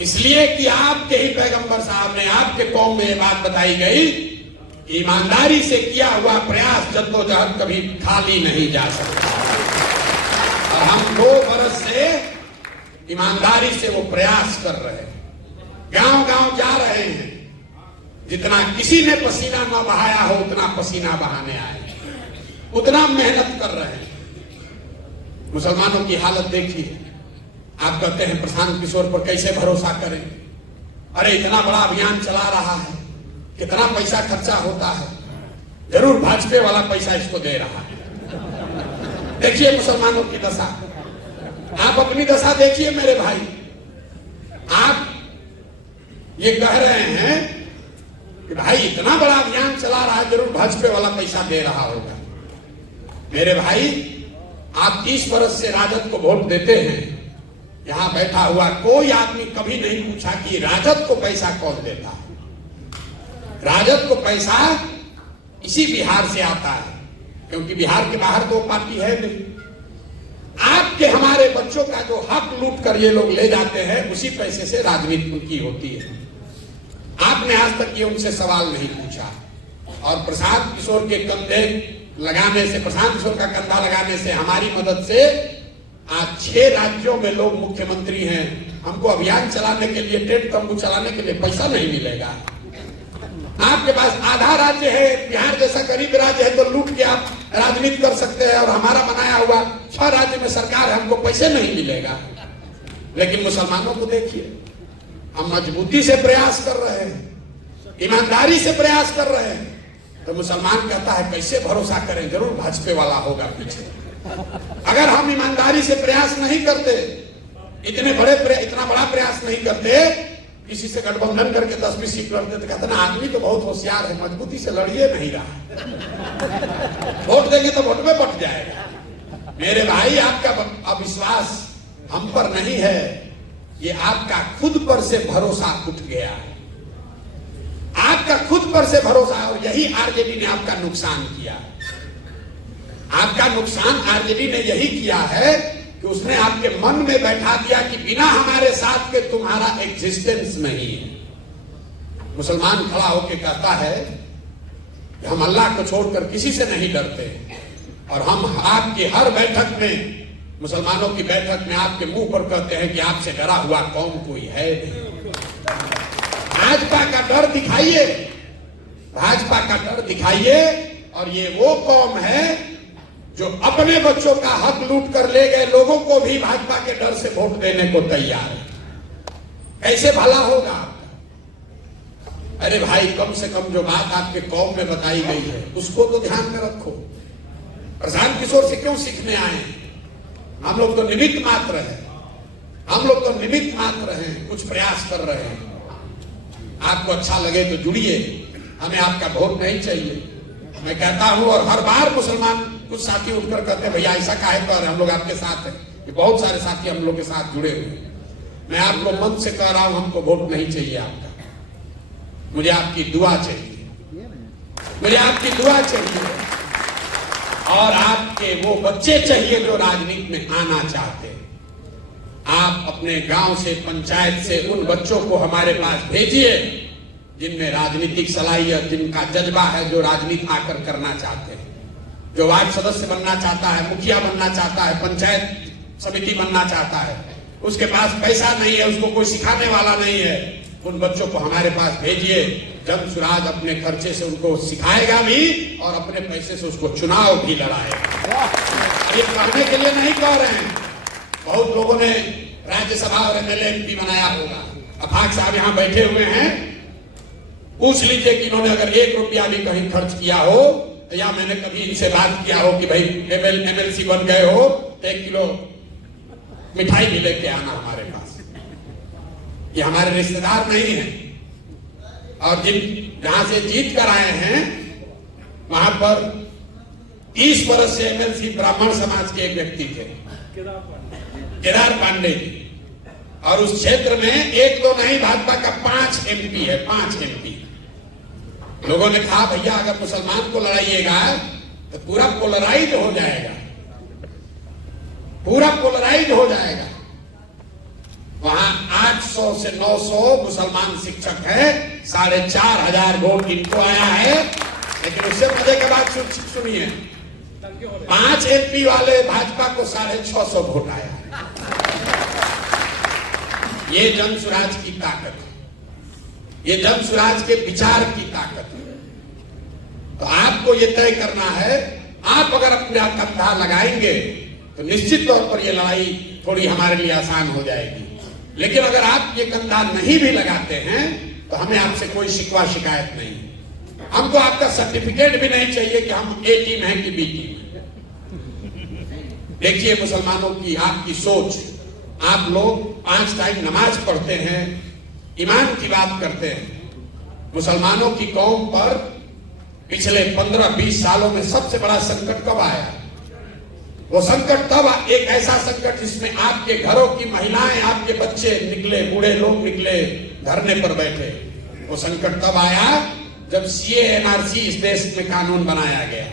इसलिए कि आपके ही पैगंबर साहब ने, आपके कौम में ये बात बताई गई, ईमानदारी से किया हुआ प्रयास जद्दोजहद कभी खाली नहीं जा सकता। और हम 2 बरस से ईमानदारी से वो प्रयास कर रहे हैं, गांव गांव जा रहे हैं। जितना किसी ने पसीना न बहाया हो उतना पसीना बहाने आए, उतना मेहनत कर रहे हैं। मुसलमानों की हालत देखिए। आप कहते हैं प्रशांत किशोर पर कैसे भरोसा करें? अरे इतना बड़ा अभियान चला रहा है, कितना पैसा खर्चा होता है, जरूर भाजपा वाला पैसा इसको दे रहा है। देखिए मुसलमानों की दशा, आप अपनी दशा देखिए मेरे भाई। आप ये कह रहे हैं कि भाई इतना बड़ा अभियान चला रहा है, जरूर भाजपा वाला पैसा दे रहा होगा। मेरे भाई, आप 30 बरस से राजद को वोट देते हैं। यहां बैठा हुआ कोई आदमी कभी नहीं पूछा कि राजद को पैसा कौन देता है। राजद को पैसा इसी बिहार से आता है, क्योंकि बिहार के बाहर तो पार्टी है नहीं। आपके हमारे बच्चों का जो हक लूट कर ये लोग ले जाते हैं, उसी पैसे से राजनीति उनकी होती है। आपने आज तक ये उनसे सवाल नहीं पूछा। और प्रशांत किशोर के कंधे लगाने से, प्रशांत किशोर का कंधा लगाने से, हमारी मदद से आज 6 राज्यों में लोग मुख्यमंत्री हैं। हमको अभियान चलाने के लिए, टेंट तंबू चलाने के लिए पैसा नहीं मिलेगा। आपके पास आधा राज्य है, बिहार जैसा गरीब राज्य है, तो लूट के आप राजनीति कर सकते हैं। और हमारा बनाया हुआ 6 राज्य में सरकार है, हमको पैसे नहीं मिलेगा। लेकिन मुसलमानों को देखिए, हम मजबूती से प्रयास कर रहे हैं, ईमानदारी से प्रयास कर रहे हैं, तो मुसलमान कहता है कैसे भरोसा करें, जरूर भाजपा वाला होगा पीछे। अगर हम ईमानदारी से प्रयास नहीं करते, इतना बड़ा प्रयास नहीं करते, किसी से गठबंधन करके 10-20 सीट लड़ते, तो कहते ना आदमी तो बहुत होशियार है, मजबूती से लड़िए नहीं रहा, वोट देंगे तो वोट में बट जाएगा। मेरे भाई, आपका अविश्वास हम पर नहीं है, ये आपका खुद पर से भरोसा उठ गया है, आपका खुद पर से भरोसा। और यही आरजेडी ने आपका नुकसान किया। आपका नुकसान आरजेडी ने यही किया है कि उसने आपके मन में बैठा दिया कि बिना हमारे साथ के तुम्हारा एग्जिस्टेंस नहीं है। मुसलमान खड़ा होकर कहता है कि हम अल्लाह को छोड़कर किसी से नहीं डरते, और हम आपकी हर बैठक में, मुसलमानों की बैठक में आपके मुंह पर कहते हैं कि आपसे डरा हुआ कौन कोई है नहीं। भाजपा का डर दिखाइए, भाजपा का डर दिखाइए। और ये वो कौम है जो अपने बच्चों का हक लूट कर ले गए लोगों को भी भाजपा के डर से वोट देने को तैयार है। कैसे भला होगा आपका? अरे भाई, कम से कम जो बात आपके कौम में बताई गई है उसको तो ध्यान में रखो। प्रशांत किशोर से क्यों सीखने आए? हम लोग तो निमित्त मात्र हैं, हम लोग तो निमित्त मात्र हैं, कुछ प्रयास कर रहे हैं। आपको अच्छा लगे तो जुड़िए, हमें आपका वोट नहीं चाहिए। मैं कहता हूं, और हर बार मुसलमान कुछ साथी उठकर कहते हैं भैया ऐसा काहे कर रहे, हम लोग आपके साथ हैं। ये बहुत सारे साथी हम लोग के साथ जुड़े हुए हैं। मैं आपको मन से कह रहा हूं, हमको वोट नहीं चाहिए आपका, मुझे आपकी दुआ चाहिए, मुझे आपकी दुआ चाहिए। और आपके वो बच्चे चाहिए जो राजनीति में आना चाहते हैं। आप अपने गांव से, पंचायत से उन बच्चों को हमारे पास भेजिए जिनमें राजनीतिक सलाहियत, जिनका जज्बा है, जो राजनीति आकर करना चाहते हैं, जो वार्ड सदस्य बनना चाहता है, मुखिया बनना चाहता है, पंचायत समिति बनना चाहता है, उसके पास पैसा नहीं है, उसको कोई सिखाने वाला नहीं है, उन बच्चों को हमारे पास भेजिए। जनसुराज अपने खर्चे से उनको सिखाएगा भी और अपने पैसे से उसको चुनाव भी लड़ाएगा। ये कहने के लिए नहीं कह रहे हैं, बहुत लोगों ने राज्यसभा और एमएलए एमपी बनाया होगा। अफाक साहब यहाँ बैठे हुए हैं, पूछ लीजिए कि इन्होंने अगर 1 रुपया भी कहीं खर्च किया हो, या मैंने कभी इनसे बात किया हो कि भाई एमएलसी बन गए हो, 1 किलो मिठाई भी लेके आना हमारे पास। ये हमारे रिश्तेदार नहीं है। और जहां से जीत कर आए हैं, वहां पर 30 वर्ष से एमएलसी ब्राह्मण समाज के एक व्यक्ति थे, केदार पांडे जी। और उस क्षेत्र में एक तो नहीं, भाजपा का 5 एमपी है, 5 एमपी। लोगों ने कहा भैया अगर मुसलमान को लड़ाइएगा तो पूरा पोलराइज हो जाएगा, पूरा पोलराइज हो जाएगा। वहां 800 से 900 मुसलमान शिक्षक है, 4,500 वोट इनको आया है। लेकिन उससे मजे के बाद सुनिए, 5 एमपी वाले भाजपा को 650 वोट आया। ये जनसुराज की ताकत है, ये जनसुराज के विचार की ताकत है। तो आपको ये तय करना है, आप अगर अपना कंधा लगाएंगे तो निश्चित तौर पर ये लड़ाई थोड़ी हमारे लिए आसान हो जाएगी। लेकिन अगर आप ये कंधा नहीं भी लगाते हैं तो हमें आपसे कोई शिकवा शिकायत नहीं। हमको आपका सर्टिफिकेट भी नहीं चाहिए कि हम ए टीम है कि बी टीम है। देखिए मुसलमानों की आपकी सोच, आप लोग 5 टाइम नमाज पढ़ते हैं, ईमान की बात करते हैं। मुसलमानों की कौम पर पिछले 15-20 सालों में सबसे बड़ा संकट कब आया? वो संकट तब, एक ऐसा संकट जिसमें आपके घरों की महिलाएं, आपके बच्चे निकले, बूढ़े लोग निकले, धरने पर बैठे। वो संकट तब आया जब सीए एनआरसी इस देश में कानून बनाया गया,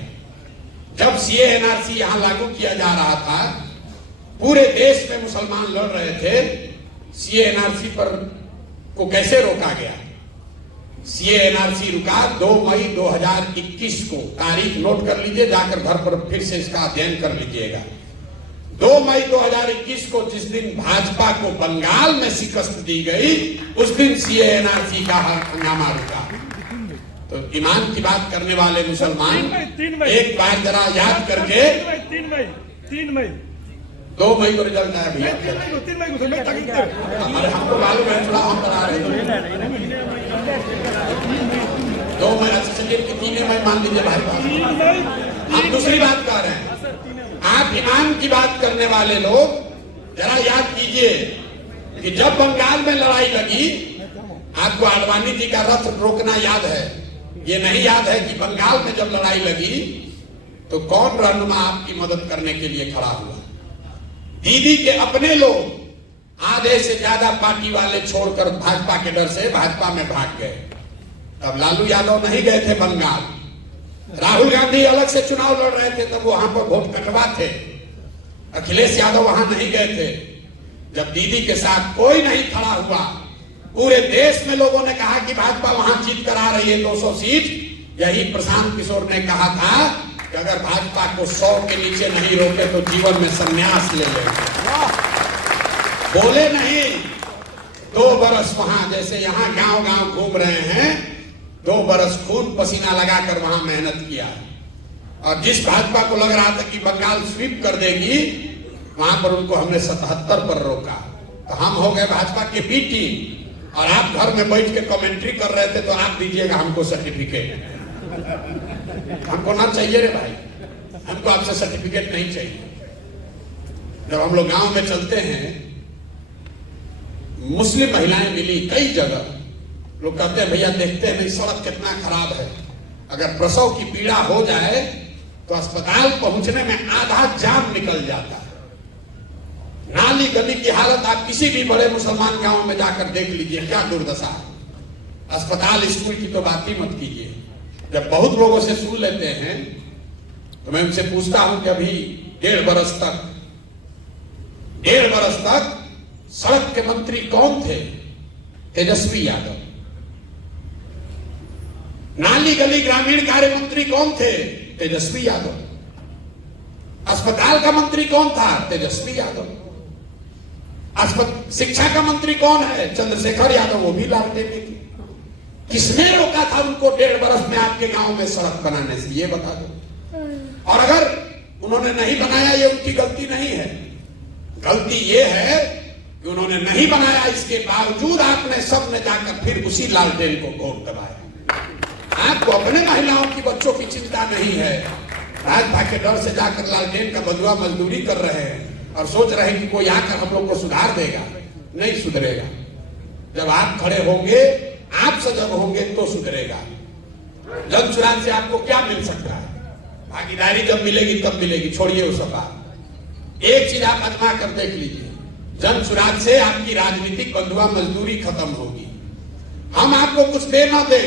जब सीए एनआरसी यहां लागू किया जा रहा था, पूरे देश में मुसलमान लड़ रहे थे, सीए एनआरसी पर को कैसे रोका गया? सीए एनआरसी रुका 2 मई 2021 को, तारीख नोट कर लीजिए, जाकर घर पर फिर से इसका अध्ययन कर लीजिएगा। 2 मई 2021 को जिस दिन भाजपा को बंगाल में शिकस्त दी गई, उस दिन सीए एनआरसी का हंगामा रुका। तो ईमान की बात करने वाले मुसलमान एक बार जरा याद करके, 2 मई को रिजल्ट आया भैया, 3 मई को अरे हमको मालूम है, थोड़ा हम बता रहे हैं। 2 मई, चलिए 3 मई मान लीजिए भाई, हम दूसरी बात कह रहे हैं। आप ईमान की बात करने वाले लोग जरा याद कीजिए कि जब बंगाल में लड़ाई लगी, आपको आडवाणी जी का रथ रोकना याद है, ये नहीं याद है कि बंगाल में जब लड़ाई लगी तो कौन रहनुमा आपकी मदद करने के लिए खड़ा हुआ? दीदी के अपने लोग आधे से ज्यादा पार्टी वाले छोड़कर भाजपा के डर से भाजपा में भाग गए। तब लालू यादव नहीं गए थे बंगाल, राहुल गांधी अलग से चुनाव लड़ रहे थे, तब वहां पर वोट कटवा थे। अखिलेश यादव वहां नहीं गए थे। जब दीदी के साथ कोई नहीं खड़ा हुआ, पूरे देश में लोगों ने कहा कि भाजपा वहां जीत कर आ रही है 200 सीट। यही प्रशांत किशोर ने कहा था कि अगर भाजपा को 100 के नीचे नहीं रोके तो जीवन में संन्यास ले लेंगे। बोले नहीं, 2 बरस वहां, जैसे यहां गांव गांव घूम रहे हैं, 2 बरस खून पसीना लगाकर वहां मेहनत किया। और जिस भाजपा को लग रहा था कि बंगाल स्वीप कर देगी, वहां पर उनको हमने 77 पर रोका। तो हम हो गए भाजपा के बी टीम, और आप घर में बैठ के कमेंट्री कर रहे थे, तो आप दीजिएगा हमको सर्टिफिकेट। हमको ना चाहिए रे भाई, हमको आपसे सर्टिफिकेट नहीं चाहिए। जब हम लोग गांव में चलते हैं, मुस्लिम महिलाएं मिली कई जगह, लोग कहते हैं भैया देखते हैं नहीं सड़क कितना खराब है, अगर प्रसव की पीड़ा हो जाए तो अस्पताल पहुंचने में आधा जान निकल जाता है। नाली गली की हालत आप किसी भी बड़े मुसलमान गांव में जाकर देख लीजिए, क्या दुर्दशा है। अस्पताल स्कूल की तो बात ही मत कीजिए। जब बहुत लोगों से सुन लेते हैं तो मैं उनसे पूछता हूं कि अभी 1.5 बरस तक सड़क के मंत्री कौन थे? तेजस्वी यादव। नाली गली ग्रामीण कार्य मंत्री कौन थे? तेजस्वी यादव। अस्पताल का मंत्री कौन था? तेजस्वी यादव। शिक्षा का मंत्री कौन है? चंद्रशेखर यादव, वो भी लालटेन में थी। किसने रोका था उनको 1.5 बरस में आपके गांव में सड़क बनाने से? ये बता दो। और अगर उन्होंने नहीं बनाया, ये उनकी गलती नहीं है, गलती ये है कि उन्होंने नहीं बनाया, इसके बावजूद आपने सब ने जाकर फिर उसी लालटेन को वोट दबाया। आपको अपने महिलाओं की, बच्चों की चिंता नहीं है, भाजपा के डर से जाकर लालटेन का बंधुआ मजदूरी कर रहे हैं और सोच रहे हैं कि कोई आकर हम लोग को सुधार देगा। नहीं सुधरेगा। जब आप खड़े होंगे, आप सजग होंगे तो सुधरेगा। जन सुराज से आपको क्या मिल सकता है? भागीदारी जब मिलेगी तब मिलेगी, छोड़िए वो सब बात। एक चीज आप आजमा कर देख लीजिए, जन सुराज से आपकी राजनीतिक बंधुआ मजदूरी खत्म होगी। हम आपको कुछ दे ना दे,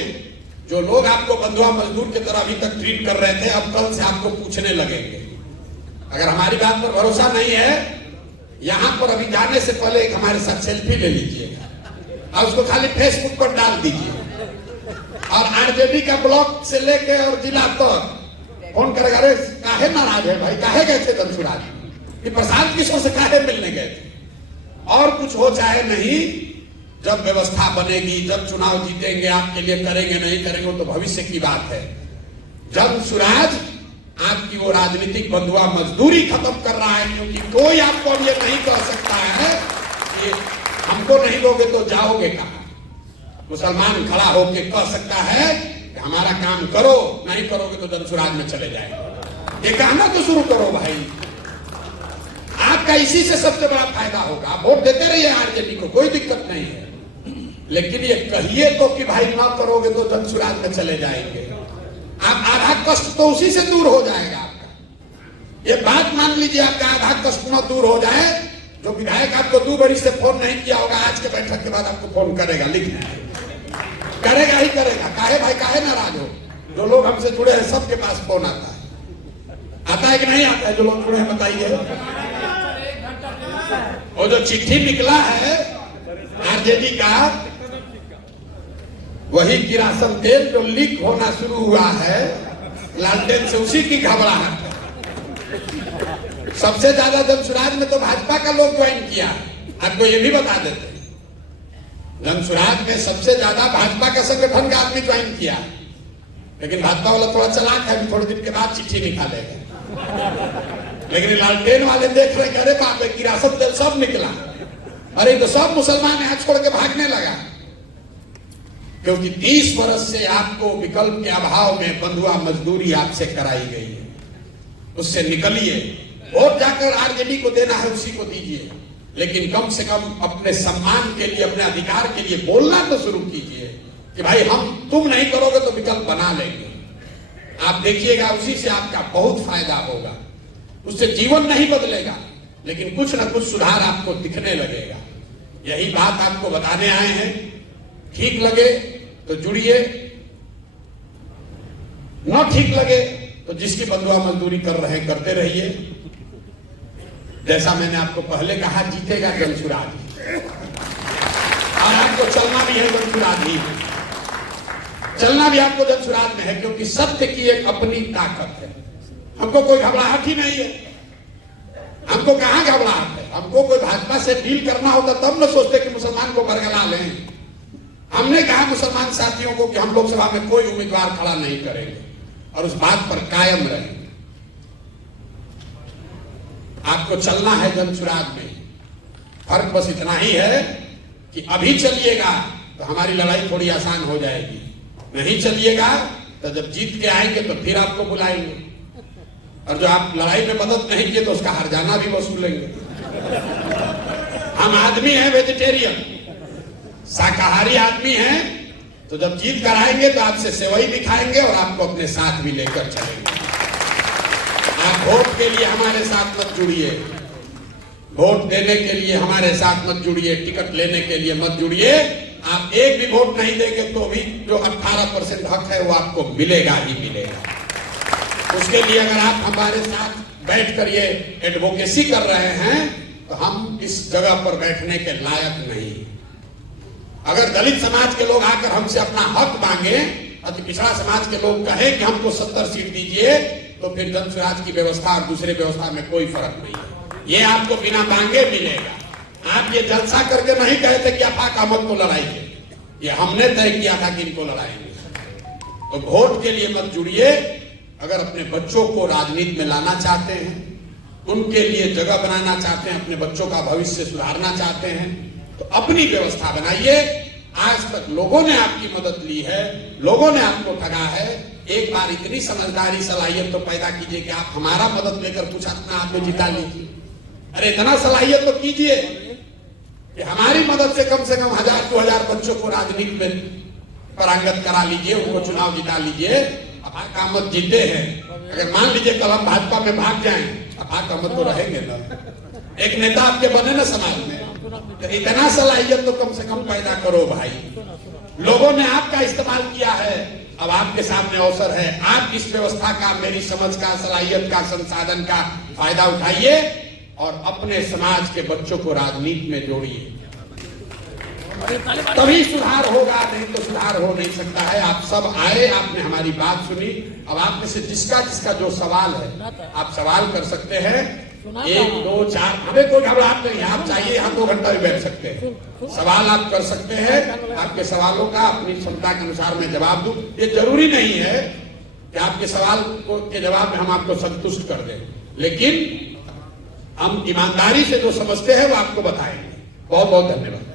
जो लोग आपको बंधुआ मजदूर की तरह अभी तक ट्रीट कर रहे थे, अब कल से आपको पूछने लगेंगे। अगर हमारी बात पर भरोसा नहीं है, यहां पर अभी जाने से पहले एक हमारे साथ सेल्फी ले लीजिएगा और उसको खाली फेसबुक पर डाल दीजिए। और आरजेडी का ब्लॉक से लेके और जिला तक फोन करेगा, अरे काहे नाराज है भाई, काहे गए थे धनसुराज, ये प्रशांत किशोर से काहे मिलने गए थे? और कुछ हो चाहे नहीं, जब व्यवस्था बनेगी, जब चुनाव जीतेंगे, आपके लिए करेंगे नहीं करेंगे तो भविष्य की बात है। जब सुराज आपकी वो राजनीतिक बंधुआ मजदूरी खत्म कर रहा है, क्योंकि कोई आपको अब ये नहीं कह सकता है कि हमको नहीं दोगे तो जाओगे कहां। मुसलमान खड़ा होकर कह सकता है कि हमारा काम करो, नहीं करोगे तो जनसुराज में चले जाएंगे। ये कहना तो शुरू करो भाई, आपका इसी से सबसे बड़ा फायदा होगा। आप वोट देते रहिए आरजेडी को, कोई दिक्कत नहीं है, लेकिन ये कहिए तो कि भाई ना करोगे तो जनसुराज में चले जाएंगे। आप आधा कष्ट तो उसी से दूर हो जाएगा आपका। ये बात मान लीजिए, आपका आधा कष्ट न दूर हो जाए। जो विधायक आपको 2 बरी से फोन नहीं किया होगा, आज के बैठक के बाद आपको फोन करेगा, लिखना है। करेगा ही करेगा। काहे भाई, काहे नाराज हो? जो लोग हमसे जुड़े हैं सबके पास फोन आता है कि नहीं आता है? जो लोग जुड़े हैं बताइए। और जो चिट्ठी निकला है आरजेडी का, वही किरासन तेल जो लीक होना शुरू हुआ है लालटेन से, उसी की घबराहट है। सबसे ज्यादा जनसुराज में तो भाजपा का लोग ज्वाइन किया। आपको ये भी बता देते हैं, जनसुराज में सबसे ज्यादा भाजपा के संगठन का आदमी ज्वाइन किया। लेकिन भाजपा वाला थोड़ा चालाक है, थोड़े दिन के बाद चिट्ठी निकालेगा। लेकिन लालटेन वाले देख रहे, अरे बाप रे, किरासन तेल सब निकला, अरे तो सब मुसलमान यहाँ छोड़ के भागने लगा। क्योंकि 30 वर्ष से आपको विकल्प के अभाव में बंधुआ मजदूरी आपसे कराई गई है, उससे निकलिए। वोट जाकर आरजेडी को देना है उसी को दीजिए, लेकिन कम से कम अपने सम्मान के लिए, अपने अधिकार के लिए बोलना तो शुरू कीजिए कि भाई हम, तुम नहीं करोगे तो विकल्प बना लेंगे। आप देखिएगा, उसी से आपका बहुत फायदा होगा। उससे जीवन नहीं बदलेगा, लेकिन कुछ ना कुछ सुधार आपको दिखने लगेगा। यही बात आपको बताने आए हैं। ठीक लगे तो जुड़िए, न ठीक लगे तो जिसकी बंधुआ मजदूरी कर रहे हैं करते रहिए। जैसा मैंने आपको पहले कहा, जीतेगा जनसुराज, और आपको चलना भी है जनसुराज ही, चलना भी आपको जनसुराज में है, क्योंकि सत्य की एक अपनी ताकत है। हमको कोई घबराहट ही नहीं है। हमको कहां घबराहट है? हमको कोई भाजपा से डील करना होता तब न सोचते कि मुसलमान को बरगला लें। हमने कहा मुसलमान साथियों को कि हम लोकसभा में कोई उम्मीदवार खड़ा नहीं करेंगे, और उस बात पर कायम रहेंगे। आपको चलना है जनसुराज में। फर्क बस इतना ही है कि अभी चलिएगा तो हमारी लड़ाई थोड़ी आसान हो जाएगी, नहीं चलिएगा तो जब जीत के आएंगे तो फिर आपको बुलाएंगे, और जो आप लड़ाई में मदद नहीं किए तो उसका हर्जाना भी वसूलेंगे। हम आदमी हैं वेजिटेरियन, शाकाहारी आदमी हैं, तो जब जीत कर आएंगे तो आपसे सेवई भी खाएंगे और आपको अपने साथ भी लेकर चलेंगे। आप वोट के लिए हमारे साथ मत जुड़िए, वोट देने के लिए हमारे साथ मत जुड़िए, टिकट लेने के लिए मत जुड़िए। आप एक भी वोट नहीं देंगे तो भी जो 18% हक है वो आपको मिलेगा ही मिलेगा। उसके लिए अगर आप हमारे साथ बैठकर ये एडवोकेसी कर रहे हैं तो हम इस जगह पर बैठने के लायक नहीं। अगर दलित समाज के लोग आकर हमसे अपना हक मांगे, अति पिछड़ा समाज के लोग कहें कि हमको 70 सीट दीजिए, तो फिर जनसुराज की व्यवस्था और दूसरे व्यवस्था में कोई फर्क नहीं है। ये आपको बिना मांगे मिलेगा। आप ये जलसा करके नहीं कहते कि आफाक अहमद को लड़ाइए, ये हमने तय किया था कि इनको लड़ाएंगे। तो वोट के लिए मत जुड़िए। अगर अपने बच्चों को राजनीति में लाना चाहते हैं, उनके लिए जगह बनाना चाहते हैं, अपने बच्चों का भविष्य सुधारना चाहते हैं, तो अपनी व्यवस्था बनाइए। आज तक लोगों ने आपकी मदद ली है, लोगों ने आपको ठगा है। एक बार इतनी समझदारी सलाहियत तो पैदा कीजिए कि आप हमारा मदद लेकर कुछ अपना आप में जिता लीजिए। अरे इतना सलाहियत तो कीजिए कि हमारी मदद से कम 1000-2000 बच्चों को राजनीति में पारंगत करा लीजिए, उनको चुनाव जिता लीजिए। आफाक अहमद जीते हैं, अगर मान लीजिए कल हम भाजपा में भाग जाएं, आफाक अहमद तो रहेंगे ना, एक नेता आपके बने ना समाज में। तो इतना सलाहियत तो कम से कम पैदा करो भाई। लोगों ने आपका इस्तेमाल किया है, अब आपके सामने अवसर है। आप इस व्यवस्था का, मेरी समझ का, सलाहियत का, संसाधन का फायदा उठाइए और अपने समाज के बच्चों को राजनीति में जोड़िए, तभी सुधार होगा, नहीं तो सुधार हो नहीं सकता है। आप सब आए, आपने हमारी बात सुनी। अब आप में से जिसका जिसका जो सवाल है आप सवाल कर सकते हैं। 1, 2, 4, हमें कोई घबराहट नहीं है। आप चाहिए यहाँ 2 घंटा भी बैठ सकते हैं, सवाल आप कर सकते हैं। आपके सवालों का अपनी क्षमता के अनुसार मैं जवाब दूं। ये जरूरी नहीं है कि आपके सवाल के जवाब में हम आपको संतुष्ट कर दें, लेकिन हम ईमानदारी से जो समझते हैं वो आपको बताएंगे। बहुत बहुत धन्यवाद।